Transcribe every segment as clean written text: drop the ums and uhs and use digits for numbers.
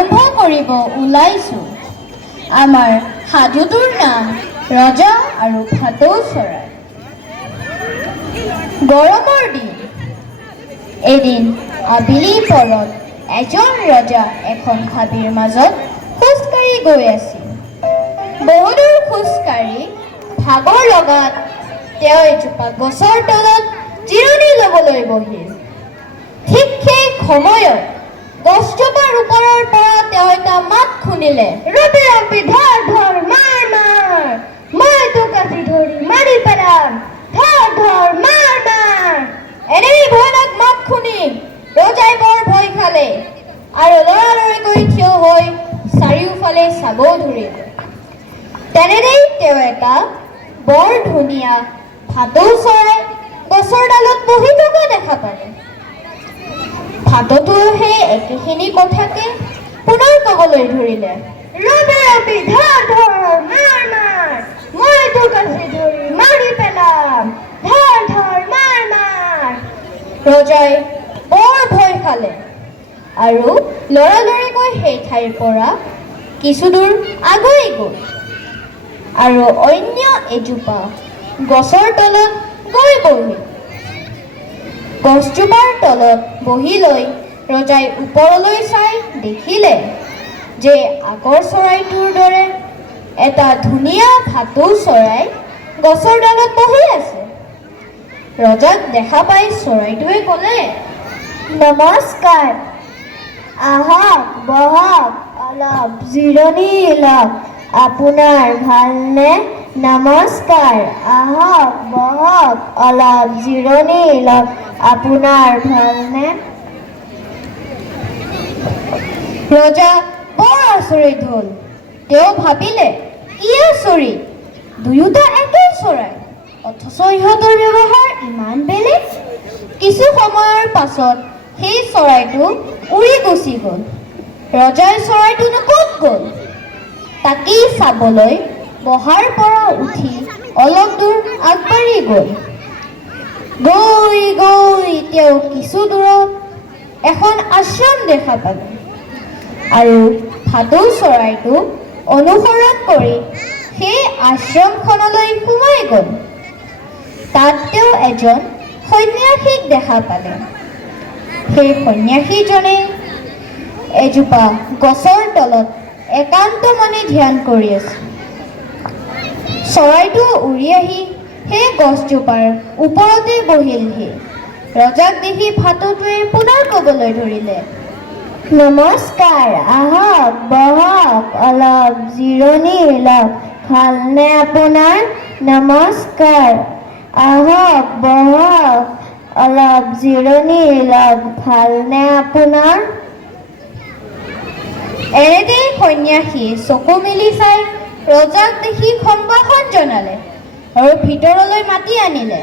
আৰম্ভ কৰিব ওলাইছোঁ। আমাৰ সাধুটোৰ নাম ৰজা আৰু ভাটৌ চৰাই। গৰমৰ দিন। এদিন আবেলি পৰত এজন ৰজা এখন হাবিৰ মাজত খোজকাঢ়ি গৈ আছিল। বহুদূৰ খোজকাঢ়ি ভাগৰ লগাত তেওঁ এজোপা গছৰ তলত জিৰণি ল'বলৈ বহিল। ঠিক সেই সময়ত গছজোপাৰ ওপৰৰ পৰা তেওঁ এটা মাত শুনিলে। ৰবি ৰবি ধৰ ধৰ মাৰ মাৰ, মই তোক আজি ধৰি মাৰি পেলাম, ধৰ ধৰ মাৰ মাৰ। এনেই ভয়ানক মাত শুনি ৰজাই বৰ ভয় খালে আৰু লৰালৰিকৈ থিয় হৈ চাৰিওফালে চাব ধৰিলে। তেনেতেই তেওঁ এটা বৰ ধুনীয়া ভাটৌ চৰাই গছৰ ডালত বহি থকা দেখা পালে। ভাটৌটোৱে সেই একেখিনি কথাকে পুনৰ ক'বলৈ ধৰিলে। ৰবি ৰবি ধৰ ধৰ মাৰ মাৰ, মই তোক আজি ধৰি মাৰি পেলাম, ধৰ ধৰ মাৰ মাৰ। ৰজাই বৰ ভয় খালে আৰু লৰালৰিকৈ সেই ঠাইৰ পৰা কিছুদূৰ আগুৱাই গ'ল আৰু অন্য এজোপা গছৰ তলত গৈ বহিল। গছজোপাৰ তলত বহি লৈ ৰজাই ওপৰলৈ চাই দেখিলে যে আগৰ চৰাইটোৰ দৰে এটা ধুনীয়া ভাটৌ চৰাই গছৰ ডালত বহি আছে। ৰজাক দেখা পাই চৰাইটোৱে ক'লে, নমস্কাৰ, আহক বহক, অলপ জিৰণি লওক, আপোনাৰ ভালনে? নমস্কাৰ, আহক বহক, অলপ জিৰণি লওক, আপোনাৰ ভালনে? ৰজা বৰ আচৰিত হ'ল। তেওঁ ভাবিলে, কি আচৰিত, দুয়োটা একেই চৰাই, অথচ ইহঁতৰ ব্যৱহাৰ ইমান বেলেগ। কিছু সময়ৰ পাছত সেই চৰাইটো উৰি গুচি গ'ল। ৰজাই চৰাইটোনো ক'ত গ'ল তাকেই চাবলৈ বহাৰ পৰা উঠি অলপ দূৰ আগবাঢ়ি গ'ল। গৈ গৈ তেওঁ কিছু দূৰত এখন আশ্ৰম দেখা পালে আৰু ভাটৌ চৰাইটো অনুসৰণ কৰি সেই আশ্ৰমখনলৈ সোমাই গ'ল। তাত তেওঁ এজন সন্যাসীক দেখা পালে। সেই সন্যাসীজনে এজোপা গছৰ তলত একান্ত মনে ধ্যান কৰি আছে। চৰাইটো উৰি আহি সেই গছজোপাৰ ওপৰতে বহিলহি। ৰজাক দেখি ভাটৌটোৱে পুনৰ ক'বলৈ ধৰিলে, নমস্কাৰ, আহক বহক, অলপ জিৰণি লওক, ভালনে আপোনাৰ? নমস্কাৰ, আহক বহক, অলপ জিৰণি লওক, ভালনে আপোনাৰ? এনেতেই সন্যাসীয়ে চকু মেলি চাই ৰজাক দেখি সম্ভাষণ জনালে আৰু ভিতৰলৈ মাতি আনিলে।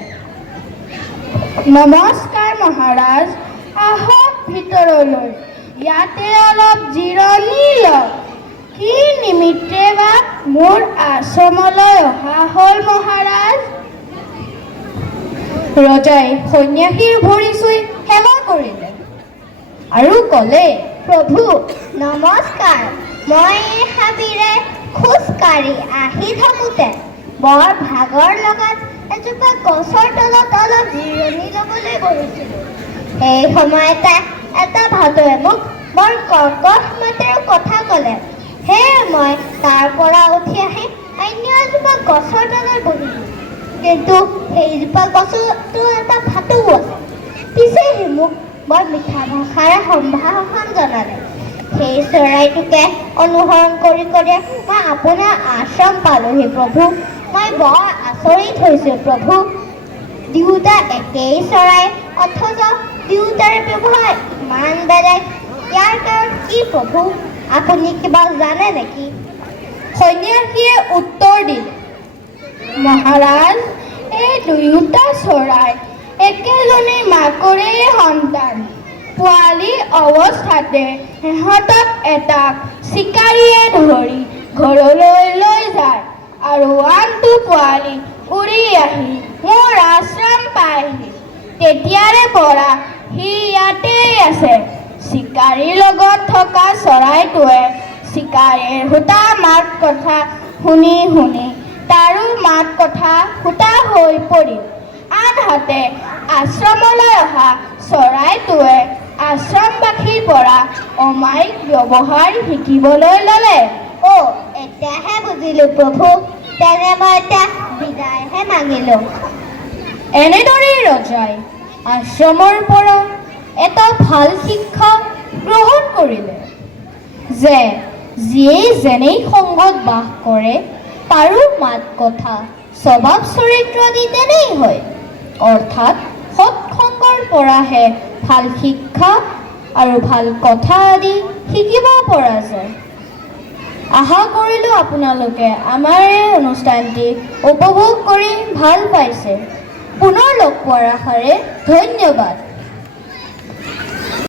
নমস্কাৰ মহাৰাজ, আহক ভিতৰলৈ, ইয়াতে অলপ জিৰণি লওক। কি নিমিত্তে বা মোৰ আশ্ৰমলৈ অহা হ'ল মহাৰাজ? ৰজাই সন্যাসীৰ ভৰি চুই সেৱা কৰিলে আৰু ক'লে, প্ৰভু নমস্কাৰ, মই এই হাবিৰে খোজকাঢ়ি আহি থাকোঁতে বৰ ভাগৰ লগাত এজোপা গছৰ তলত অলপ জিৰণি ল'বলৈ বহিছিলোঁ। সেই সময়তে এটা ভাটৌৱে মোক বৰ কৰ্কশ মাতেৰে কথা ক'লে। সেয়ে মই তাৰ পৰা উঠি আহি অন্য এজোপা গছৰ তলত বহিলোঁ। কিন্তু সেইজোপা গছতো এটা ভাটৌ আছে। পিছে সি মোক বৰ মিঠা ভাষাৰে সম্ভাষণ জনালে। সেই চৰাইটোকে অনুসৰণ কৰি কৰি মই আপোনাৰ আশ্ৰম পালোহি প্ৰভু। মই বৰ আচৰিত হৈছোঁ প্ৰভু। দুয়োটা একেই চৰাই, অথচ দুয়োটাৰে ব্যৱহাৰ ইমান বেলেগ। ইয়াৰ কাৰণ কি প্ৰভু, আপুনি কিবা জানে নেকি? সন্যাসীয়ে উত্তৰ দিলে, মহাৰাজ, এই দুয়োটা চৰাই একেজনী মাকৰে সন্তান। পোৱালি অৱস্থাতে সিহঁতক এটাক চিকাৰীয়ে ধৰি ঘৰলৈ লৈ যায় আৰু আনটো পোৱালি উৰি আহি মোৰ আশ্ৰম পায়হি। তেতিয়াৰে পৰা সি ইয়াতেই আছে। চিকাৰীৰ লগত থকা চৰাইটোৱে চিকাৰীৰ সূতা মাত কথা শুনি শুনি তাৰো মাত কথা সূতা হৈ পৰিল। আনহাতে আশ্ৰমলৈ অহা চৰাইটোৱে আশ্ৰমবাসীৰ পৰা অমায়িক ব্যৱহাৰ শিকিবলৈ ল'লে। এতিয়াহে বুজিলোঁ প্ৰভু, তেনে মই এতিয়া বিদায়হে মাগিলোঁ। এনেদৰেই ৰজাই আশ্ৰমৰ পৰা এটা ভাল শিক্ষা গ্ৰহণ কৰিলে যে যিয়েই যেনেই সংগত বাস কৰে তাৰো মাত কথা স্বভাৱ চৰিত্ৰ আদি তেনেই হয়। অৰ্থাৎ সৎসংগৰ পৰাহে ভাল শিক্ষা আৰু ভাল কথা আদি শিকিব পৰা যায়। আশা কৰিলোঁ আপোনালোকে আমাৰ এই অনুষ্ঠানটি উপভোগ কৰি ভাল পাইছে। পুনৰ লগ পোৱাৰ আশাৰে ধন্যবাদ।